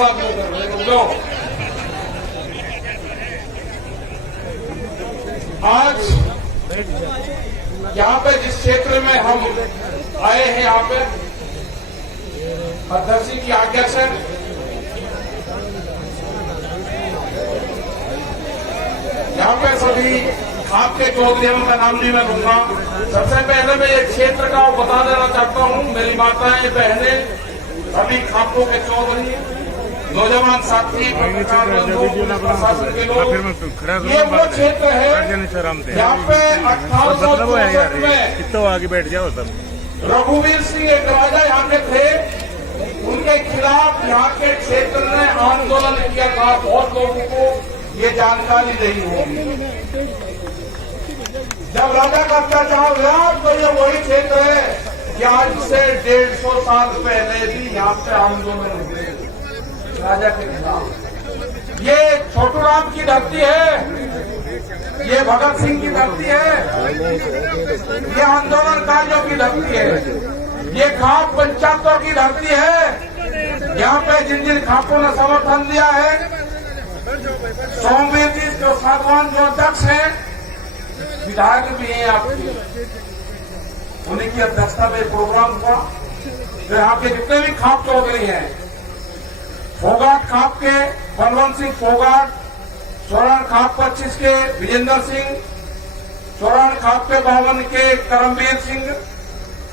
थोड़ा रुक जाओ। आज यहाँ पे जिस क्षेत्र में हम आए हैं, यहाँ पे अध्यक्ष की आज्ञा से यहाँ पे सभी आपके चौधरी का नाम नहीं मैं लूंगा। सबसे पहले मैं ये क्षेत्र का बता देना चाहता हूँ, मेरी माताएं बहनें सभी खापों के चौधरी, नौजवान साथी, प्रशासन के लोग, ये वो क्षेत्र है यहाँ पे 1864 में आगे बैठ जाओ सब। रघुवीर सिंह एक राजा यहाँ के थे, उनके खिलाफ यहाँ के क्षेत्र ने आंदोलन किया था। बहुत लोगों को ये जानकारी नहीं होगी। जब राजा का अत्याचार हुआ तो ये वही क्षेत्र है कि आज से 150 साल पहले भी यहाँ पे आंदोलन हुए राजा के खिलाफ। ये छोटूराम की धरती है, ये भगत सिंह की धरती है, ये आंदोलनकारियों की धरती है, ये खाप पंचायतों की धरती है। यहाँ पे जिन जिन खापों ने समर्थन दिया है, सोमवीर जी जो सागवान जो अध्यक्ष हैं, विधायक भी हैं आपके, उन्हीं की अध्यक्षता में प्रोग्राम हुआ। तो यहाँ के जितने भी खाप चौधरी हैं, फोगाट खाप के बलवंत सिंह फोगाट, सोरान खाप 25 के विजेंद्र सिंह, सोरान खाप के 52 के करमवीर सिंह,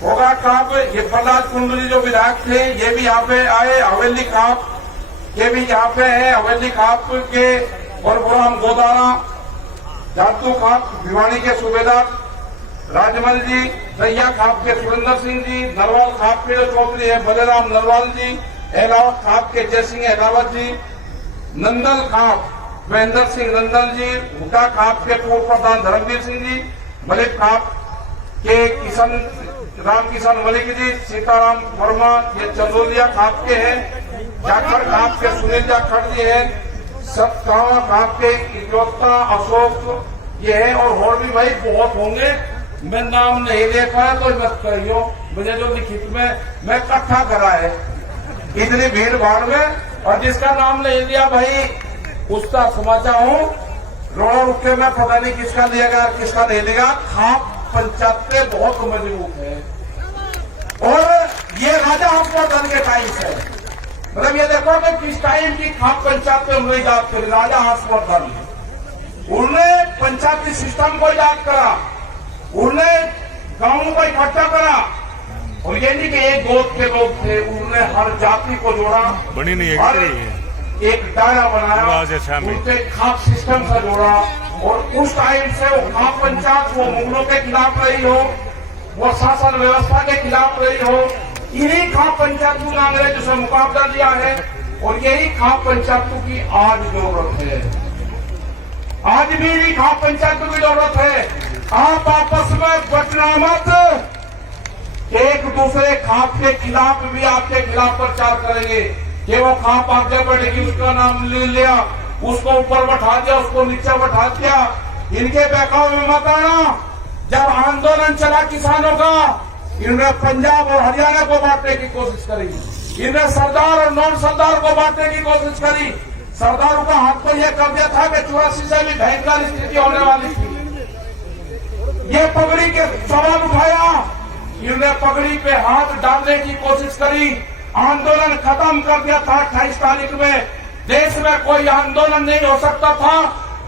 फोगाट खाप ये प्रहलाद कुंडली जो विधायक थे ये भी यहाँ पे आए। हवेली खाप ये भी यहाँ पे है, हवेली खाप के परशुराम गोदारा, जातू खाप भिवानी के सूबेदार राजमल जी, सैया खाप के सुरेंद्र सिंह जी, नरवाल खाप के जो चौधरी है बलेराम नरवाल जी, एलावत खाप के जय सिंह एलावत जी, नंदल खाप महेंद्र सिंह नंदल जी, हुटा खाप के पूर्व प्रधान धर्मवीर सिंह जी, मलिक खाप के किशन राम किशन मलिक जी, सीताराम वर्मा ये चंदोलिया खाप के हैं, जाखड़ खाप के सुनील जाखड़ जी है, सतगावा खाप के इजोत्ता अशोक ये है, और भी भाई बहुत होंगे। मैं नाम नहीं देखा है तो मत करियो, मुझे जो लिखित में मैं इकट्ठा करा है इतनी भीड़ भाड़ में, और जिसका नाम नहीं लिया भाई उसका समाचा हूँ रोड़ा रुक के मैं पता नहीं किसका लिएगा किसका नहीं लिएगा। खाप पंचायत बहुत मजबूत है, और ये राजा हर्षवर्धन के टाइम से, मतलब ये देखो कि किस टाइम की खाप पंचायत में उन्होंने याद करी। राजा हर्षवर्धन उन्होंने पंचायती सिस्टम को याद करा, उन्होंने गांवों को इकट्ठा करा, और ये नहीं कि एक गोद के लोग थे, उन्होंने हर जाति को जोड़ा, बनी नहीं एक दायरा बनाया, उनके खाप सिस्टम से जोड़ा। और उस टाइम से वो खाप पंचायत वो मुगलों के खिलाफ रही हो, वो शासन व्यवस्था के खिलाफ रही हो, इन्हीं खाप पंचायतों ने अंग्रेजों से मुकाबला दिया है, और यही खाप पंचायतों की आज जरूरत है। आज भी इन्हीं खाप पंचायतों की जरूरत है। आप आपस में बचना मत, एक दूसरे खाप के खिलाफ भी आपके खिलाफ प्रचार करेंगे कि वो खाप आगे बढ़ेगी, उसका नाम ले लिया, उसको ऊपर बैठा दिया, उसको नीचे बैठा दिया। इनके बहकावे में मत आना। जब आंदोलन चला किसानों का, इन्होंने पंजाब और हरियाणा को बांटने की कोशिश करी, इन्होंने सरदार और नॉन सरदार को बांटने की कोशिश करी। सरदारों का हाथ तो यह कर दिया था कि 84 से भी भयंकर स्थिति होने वाली थी। ये पगड़ी के सवाल उठाया, इन्होंने पगड़ी पे हाथ डालने की कोशिश करी, आंदोलन खत्म कर दिया था। 28 तारीख में देश में कोई आंदोलन नहीं हो सकता था,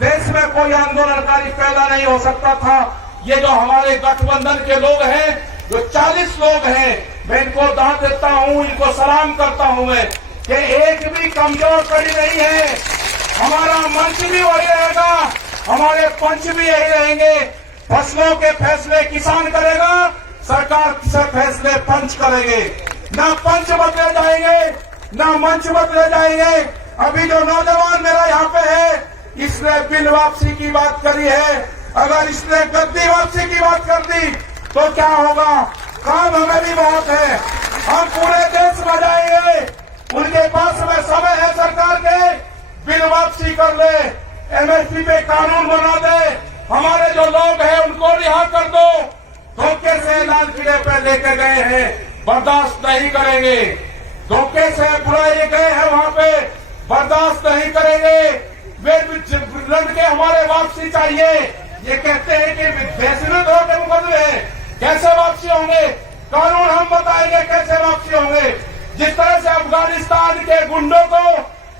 देश में कोई आंदोलनकारी पैदा नहीं हो सकता था। ये जो हमारे गठबंधन के लोग हैं, जो 40 लोग हैं, मैं इनको दाद देता हूं, इनको सलाम करता हूं मैं कि एक भी कमजोर कड़ी नहीं है। हमारा मंच भी वही रहेगा, हमारे पंच भी यही रहेंगे। फसलों के फैसले किसान करेगा, सरकार से फैसले पंच करेंगे। ना पंच बदले जाएंगे, ना मंच बदले जाएंगे। अभी जो नौजवान मेरा यहाँ पे है, इसने बिल वापसी की बात करी है। अगर इसने गद्दी वापसी की बात कर दी तो क्या होगा? काम हमें भी बहुत है, हम पूरे देश में जाएंगे। उनके पास में समय है सरकार के, बिल वापसी कर ले, एमएसपी पे कानून बना दे, हमारे जो लोग हैं उनको रिहा कर दो। धोखे से लाल किले पे लेके गए हैं, बर्दाश्त नहीं करेंगे। धोखे से बुलाए गए हैं वहां पे, बर्दाश्त नहीं करेंगे। वे लड़के हमारे वापसी चाहिए। ये कहते हैं कि बेसुरत होकर मुकदमे हैं, कैसे वापसी होंगे? कानून हम बताएंगे कैसे वापसी होंगे। जिस तरह से अफगानिस्तान के गुंडों को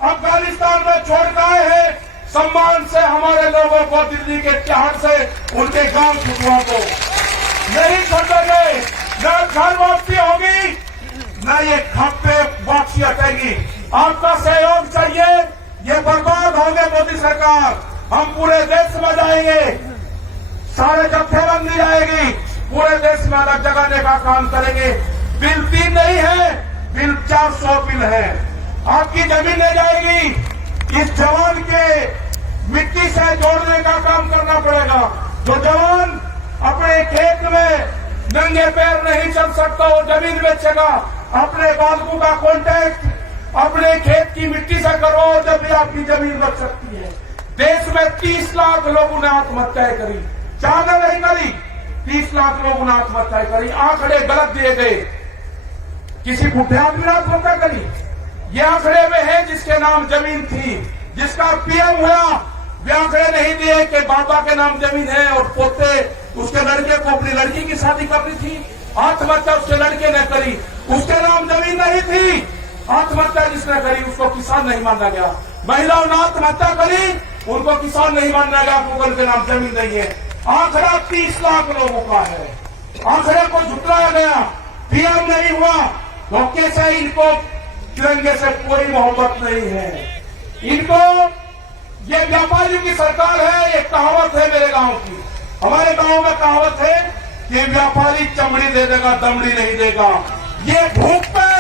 अफगानिस्तान में छोड़ आए हैं, सम्मान से हमारे लोगों को दिल्ली के तिहाड़ से उनके गांव छुटुआ को नहीं छोड़ेंगे। न घर वापसी होगी, न ये खप्पे वापसी हटेगी। आपका सहयोग चाहिए। ये बर्बाद होंगे मोदी सरकार। हम पूरे देश में जाएंगे, सारे जत्थेबंदी जाएगी, पूरे देश में अलग जगाने का काम करेंगे। बिल 3 नहीं है, बिल 400 बिल है। आपकी जमीन ले जाएगी। इस जवान के मिट्टी से जोड़ने का काम करना पड़ेगा। जो जवान अपने खेत में नंगे पैर नहीं चल सकता, वो जमीन बेचेगा। अपने बालकों का कॉन्टैक्ट अपने खेत की मिट्टी से करो, जब भी आपकी जमीन बच सकती है। देश में 30 लाख लोगों ने आत्महत्याएं करी, ज्यादा नहीं करी, 30 लाख लोगों ने आत्महत्याएं करी। आंकड़े गलत दिए गए, किसी बुढ़े आदमी ने आत्महत्या करी। ये आंकड़े में है जिसके नाम जमीन थी, जिसका पीएम हुआ। वे आंकड़े नहीं दिए कि बाबा के नाम जमीन है और पोते उसके लड़के को अपनी लड़की की शादी करनी थी, आत्महत्या उसके लड़के ने करी, उसके नाम जमीन नहीं थी। आत्महत्या जिसने करी उसको किसान नहीं माना गया। महिलाओं ने आत्महत्या करी, उनको किसान नहीं माना गया, गूगल के नाम जमीन नहीं है। आंकड़ा 30 लाख लोगों का है। आंकड़े को झुटलाया गया, पीएम नहीं हुआ। धोखे से इनको तिरंगे से कोई मोहब्बत नहीं है। इनको ये व्यापारियों की सरकार है। एक कहावत है मेरे गांव की, हमारे गांव में कहावत है कि व्यापारी चमड़ी दे देगा, दमड़ी नहीं देगा। ये भूख पे,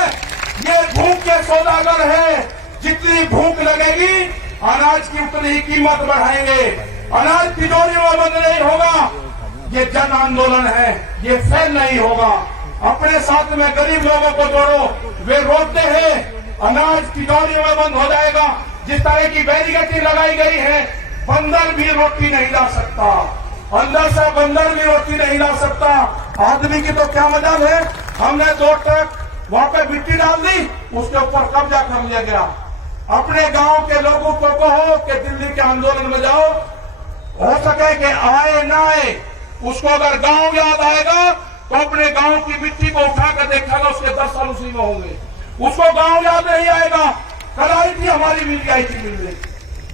ये भूख के सौदागर है। जितनी भूख लगेगी अनाज की उतनी ही कीमत बढ़ाएंगे। अनाज तिजोरी में बंद नहीं होगा। ये जन आंदोलन है, ये फेल नहीं होगा। अपने साथ में गरीब लोगों को जोड़ो। वे रोते हैं, अनाज तिजोरी में बंद हो जाएगा। जिस तरह की बैरिकेडिंग लगाई गई है, बंदर भी रोटी नहीं ला सकता, अंदर से बंदर भी रोटी नहीं ला सकता। आदमी की तो क्या मजाल है। हमने 2 ट्रक वहां पे मिट्टी डाल दी, उसके ऊपर कब्जा कर लिया गया। अपने गांव के लोगों को कहो कि दिल्ली के आंदोलन में जाओ, हो सके कि आए ना आए, उसको अगर गांव याद आएगा तो अपने गांव की मिट्टी को उठाकर देखेगा, उसके 10 साल उसी में होंगे। उसको गांव याद नहीं आएगा। कल आई थी हमारी मिल आई थी मिलने,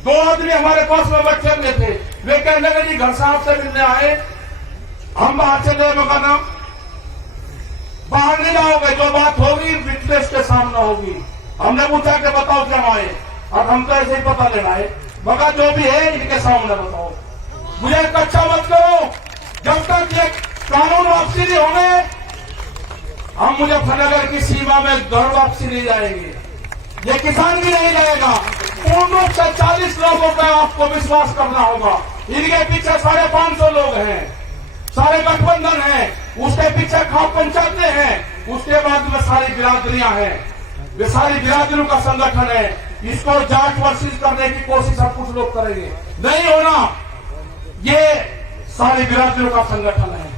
2 आदमी हमारे पास में बैठे हुए थे। वे कहने लगे जी घर साहब से मिलने आए, हम बाहर चले। मगर नाम बाहर नहीं जाओगे, जो बात होगी विटनेस के सामने होगी। हमने पूछा कि बताओ क्यों आए, अब हम तो ऐसे ही पता लेना है। मगर जो भी है इनके सामने बताओ, मुझे कच्चा मत करो। जब तक ये कानून वापसी नहीं होंगे, हम मुजफ्फरनगर की सीमा में घर वापसी नहीं जाएंगे। ये किसान भी नहीं जाएगा। पूर्ण रूप से 40 लोगों पर आपको विश्वास करना होगा। इनके पीछे 550 लोग हैं, सारे गठबंधन हैं, उसके पीछे खाप पंचायतें हैं, उसके बाद में सारी बिरादरियां हैं। वे सारी बिरादरियों का संगठन है। इसको जांच वर्षिश करने की कोशिश अब कुछ लोग करेंगे, नहीं होना। ये सारी बिरादरियों का संगठन है,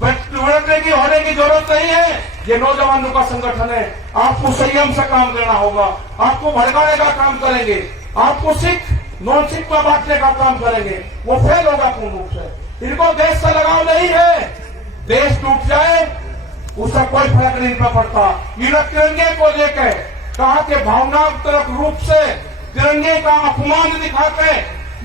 बैठने की होने की जरूरत नहीं है। ये नौजवानों का संगठन है। आपको संयम से काम लेना होगा। आपको भड़काने का काम करेंगे, आपको सिख नॉन सिख में बांटने का काम करेंगे, वो फेल होगा पूर्ण रूप से। इनको देश से लगाव नहीं है। देश टूट जाए उससे कोई फर्क नहीं पड़ता। इन तिरंगे को लेकर कहा कि भावनात्मक रूप से तिरंगे का अपमान दिखाते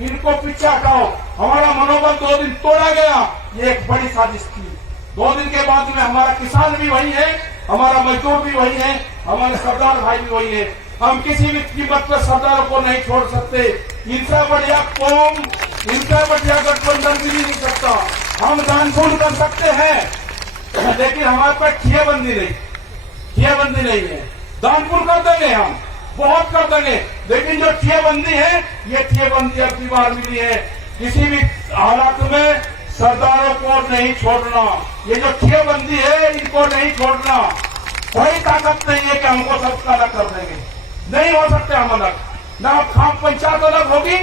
इनको पीछे हटाओ। हमारा मनोबल 2 दिन तोड़ा गया, ये एक बड़ी साजिश थी। 2 दिन के बाद में हमारा किसान भी वही है, हमारा मजदूर भी वही है, हमारे सरदार भाई भी वही है। हम किसी भी कीमत पर सरदारों को नहीं छोड़ सकते। इनसे बढ़िया कौम, इनसे बढ़िया गठबंधन भी नहीं सकता। हम दानपुर कर सकते हैं, लेकिन हमारे पास ठियाबंदी नहीं, ठियाबंदी नहीं है। दानपुर कर देंगे, हम बहुत कर देंगे, लेकिन जो ठियाबंदी है, ये ठियाबंदी अब की बार मिली है। किसी भी हालात में सरदारों को नहीं छोड़ना। ये जो ठियाबंदी है, इनको नहीं छोड़ना। कोई ताकत नहीं है कि हमको सबका अलग कर देंगे, नहीं हो सकते हम अलग। ना खाप पंचायत अलग होगी,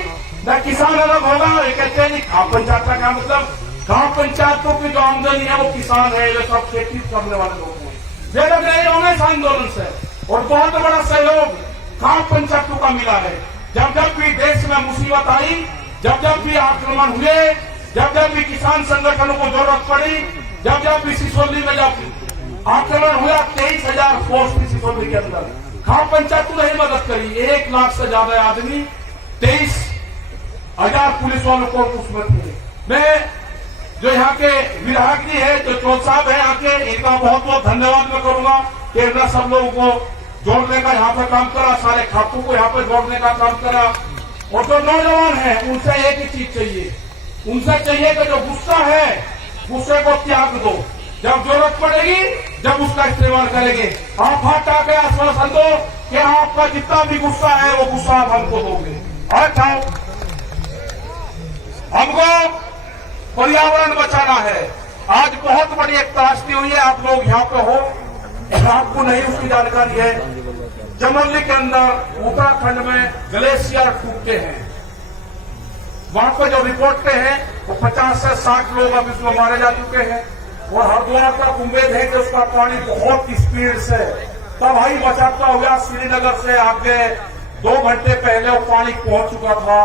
ना किसान अलग होगा। ये कहते हैं खाप पंचायत का क्या मतलब? खाप पंचायतों की जो आमदनी है वो किसान है, जो सब खेती करने वाले लोग हैं, वे लोग नहीं होंगे इस आंदोलन से। और बहुत बड़ा सहयोग ग्राम पंचायतों का मिला है। जब जब भी देश में मुसीबत आई, जब जब भी आक्रमण हुए, जब जब भी किसान संगठनों को जरूरत पड़ी, जब जब भी सिसोली में जब आक्रमण हुआ 23,000 फोर्स थी सिसोली के अंदर, ग्राम पंचायतों ने ही मदद करी। 1 लाख से ज्यादा आदमी, 23,000 पुलिस वालों को उसमें थे। मैं जो यहाँ के विधायक जी है, जो चौथ साहब है आके, इनका बहुत बहुत धन्यवाद मैं करूंगा कि इन्होंने सब लोगों को जोड़ने का यहाँ पे काम करा, सारे खातों को यहाँ पे जोड़ने का काम करा। और जो नौजवान है उनसे एक ही चीज चाहिए, उनसे चाहिए कि जो गुस्सा है, गुस्से को त्याग दो। जब जरूरत पड़ेगी जब उसका इस्तेमाल करेंगे। आप हाथ आके आश्वासन दो कि आपका जितना भी गुस्सा है वो गुस्सा आप हमको दोगे। अच्छा, हमको पर्यावरण बचाना है। आज बहुत बड़ी एक त्रासदी हुई है, आप लोग यहाँ पे हो, आपको नहीं उसकी जानकारी है। चमोली के अंदर उत्तराखंड में ग्लेशियर टूटते हैं, वहां पर जो रिपोर्टें हैं वो 50 से 60 लोग अब इसमें मारे जा चुके हैं। और हरिद्वार का उम्मीद है कि उसका पानी बहुत स्पीड से तबाही मचाता हुआ श्रीनगर से आगे 2 घंटे पहले वो पानी पहुंच चुका था।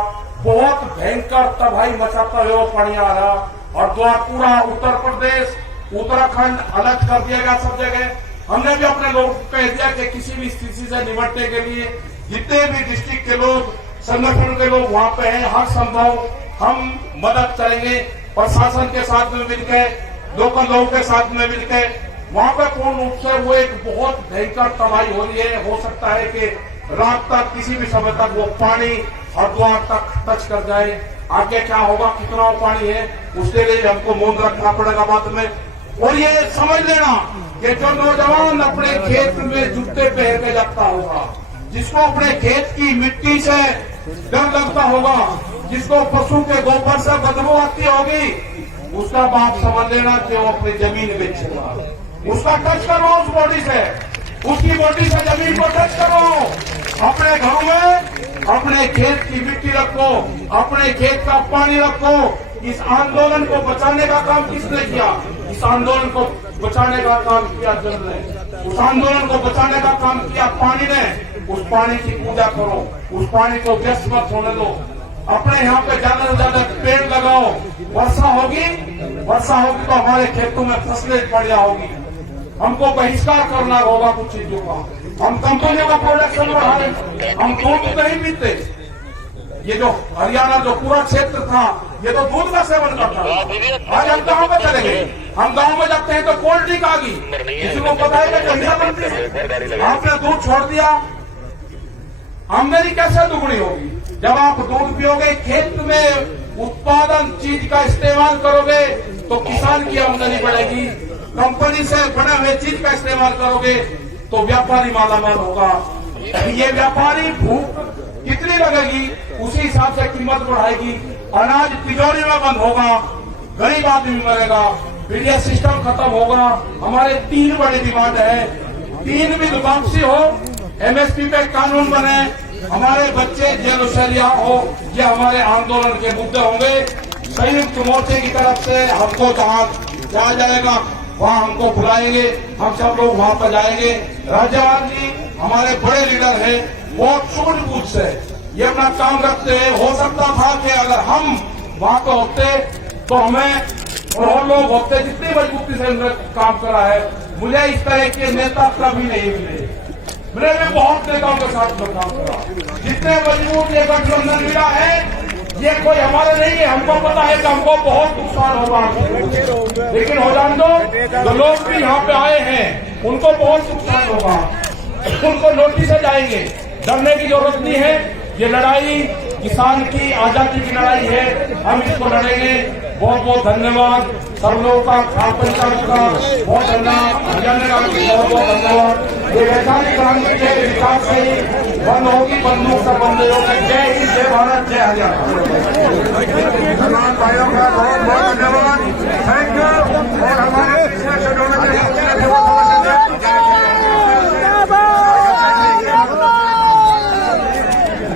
बहुत भयंकर तबाही मचाता हुआ वो पानी आ रहा। हरिद्वार पूरा उत्तर प्रदेश, उत्तराखंड अलर्ट कर दिया गया सब जगह। हमने भी अपने लोगों को कह दिया कि किसी भी स्थिति से निपटने के लिए जितने भी डिस्ट्रिक्ट के लोग, संगठन के लोग वहां पे हैं, हर संभव हम मदद करेंगे। प्रशासन के साथ में मिलकर, लोकल लोगों के साथ में मिलकर वहां पर पूर्ण रूप से वो एक बहुत भयंकर तबाही हो रही है। हो सकता है कि रात तक, किसी भी समय तक वो पानी हरिद्वार तक टच कर जाए। आगे क्या होगा, कितना वो पानी है, उसके लिए हमको मौन रखना पड़ेगा बात में। और ये समझ लेना कि जो नौजवान अपने खेत में जूते पहन के जाता होगा, जिसको अपने खेत की मिट्टी से डर लगता होगा, जिसको पशु के गोबर से बदबू आती होगी, उसका बाप समझ लेना कि वो अपनी जमीन बेचेगा। उसका टच करो उस बॉडी से, उसकी बॉडी से जमीन को टच करो। अपने घरों में अपने खेत की मिट्टी रखो, अपने खेत का पानी रखो। इस आंदोलन को बचाने का काम किसने किया? इस आंदोलन को बचाने का काम किया जल ने, उस आंदोलन को बचाने का काम किया पानी ने। उस पानी की पूजा करो, उस पानी को व्यस्त मत होने दो। अपने यहाँ पे ज्यादा से ज्यादा पेड़ लगाओ। वर्षा होगी तो हमारे खेतों में फसलें बढ़िया होगी। हमको बहिष्कार करना होगा कुछ चीजों का। हम कंपनियों का प्रोडक्शन बढ़ाएं, हम दूध नहीं पीते। ये जो हरियाणा जो पूरा क्षेत्र था, ये तो दूध का सेवन करता था। आज हम गाँव में चले गए, हम गाँव में जाते हैं तो कोल्ड ड्रिंक आ गई। किसी को पता है कि कहिया बनती है? आपने दूध छोड़ दिया, आमदनी कैसे दुगनी होगी? जब आप दूध पियोगे, खेत में उत्पादन चीज का इस्तेमाल करोगे तो किसान की आमदनी बढ़ेगी। कंपनी से बने हुए चीज का इस्तेमाल करोगे तो व्यापारी मालामाल होगा। ये व्यापारी भूख कितनी लगेगी उसी हिसाब से कीमत बढ़ाएगी। अनाज तिजोरी में बंद होगा, गरीब आदमी मरेगा, फिर यह सिस्टम खत्म होगा। हमारे 3 बड़ी डिमांड है। 3 बिल वापसी हो, एमएसपी पे कानून बने, हमारे बच्चे जेल से रिहा हो। ये हमारे आंदोलन के मुद्दे होंगे। संयुक्त मोर्चे की तरफ से हमको जहाँ जाया जाएगा वहाँ हमको बुलाएंगे, हम सब लोग वहाँ पर जाएंगे। राज्यपाल जी हमारे बड़े लीडर हैं, बहुत सूझबूझ से ये अपना काम रखते हैं। हो सकता था कि अगर हम वहाँ पे होते तो हमें और हम लोग होते जितनी मजबूती से उन्होंने काम करा है, मुझे इस तरह के नेता कभी नहीं मिले। मैंने भी बहुत नेताओं के साथ में काम करा, जितने मजबूत ये गठबंधन मिला है, ये कोई हमारे नहीं है। हमको पता है कि हमको बहुत नुकसान होगा, लेकिन हो जान दो, जो लोग भी यहाँ पे आए हैं उनको बहुत नुकसान होगा, उनको नोटिस से जाएंगे। डरने की जरूरत नहीं है। ये लड़ाई किसान की आजादी की लड़ाई है, हम इसको लड़ेंगे। बहुत बहुत धन्यवाद सब लोगों का, ग्राम पंचायत का बहुत धन्यवाद, हरियाणा का बहुत बहुत धन्यवाद। ये वैधानिक क्रांति के विकास से ही बंद होगी, बंदूक से बंद होगी। जय हिंद, जय भारत, जय हरियाणा। भाइयों का बहुत बहुत धन्यवाद, थैंक यू।